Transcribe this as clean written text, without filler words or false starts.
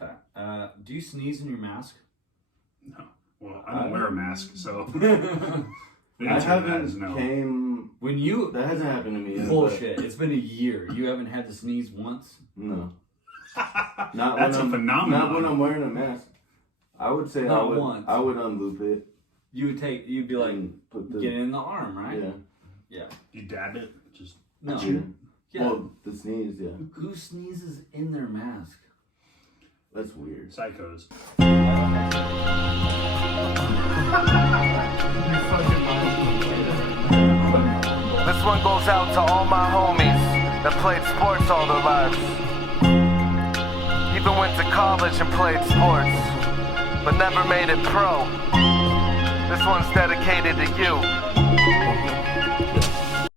with that. Do you sneeze in your mask? No. Well, I don't wear a mask, so. The I answer to that haven't is no. When you That hasn't happened to me yet. bullshit, it's been a year. You haven't had to sneeze once. No. That's a phenomenon. Not when I'm wearing a mask. I would say Not once. I would unloop it. You'd be like, and put get it in the arm, right? Yeah. Yeah. You dab it, just. No. Yeah. Well, the sneeze, yeah. Who sneezes in their mask? That's weird. Psychos. This one goes out to all my homies that played sports all their lives. Even went to college and played sports, but never made it pro. This one's dedicated to you.